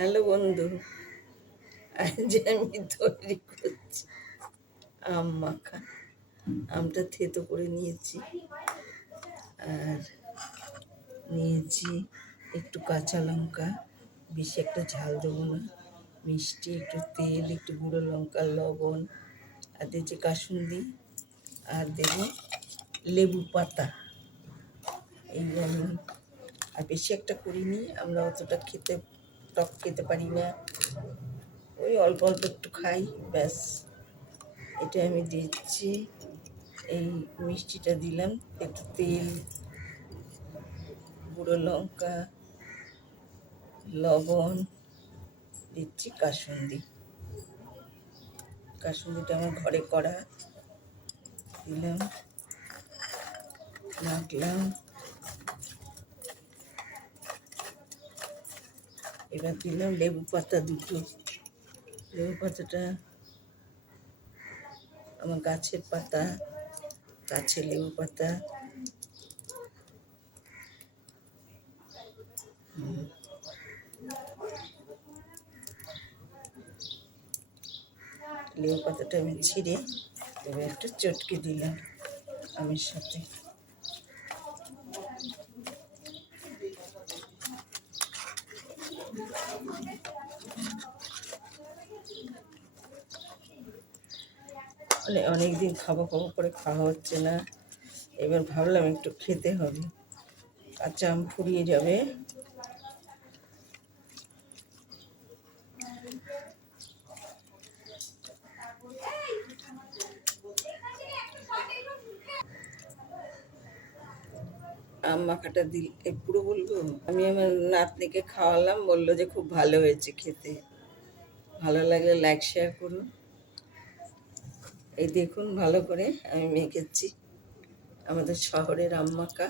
Hello বন্ধু, আজ আমি তৈরি করছি আম মাখা। আমটা থেতো করে নিয়েছি, আর নিয়েছি একটু কাঁচা লঙ্কা, বেশি একটা ঝাল দেবো না, মিষ্টি, একটু তেল, একটু গুঁড়ো লঙ্কা, লবণ, আর দিয়েছি কাসুন্দি, আর দেব লেবু পাতা। এই আমি আর বেশি একটা করিনি, আমরা অতটা টক খেতে পারি না, ওই অল্প অল্প একটু খাই, ব্যাস। এটা আমি দিচ্ছি, এই মিষ্টিটা দিলাম, একটু তেল, গুঁড়ো লঙ্কা, লবণ, দিচ্ছি কাসুন্দিটা আমার ঘরে করা, দিলাম, নাড়লাম। এবার দিলাম লেবু পাতা দুটো। লেবু পাতাটা আমার গাছের পাতা, গাছের লেবু পাতা। লেবু পাতাটা আমি ছিঁড়ে এবার একটু চটকে দিলাম আমের সাথে। অনেকদিন খাবো করে খাওয়া হচ্ছে না, এবার ভাবলাম একটু খেতে হবে, কাঁচা আম ফুরিয়ে যাবে। আম মাখাটা পুরো বলবো, আমি আমার নাতনিকে খাওয়ালাম, বললো যে খুব ভালো হয়েছে খেতে। ভালো লাগলে লাইক শেয়ার করুন। এই দেখুন ভালো করে আমি মেখেছি আমাদের শহরের আম মাখা।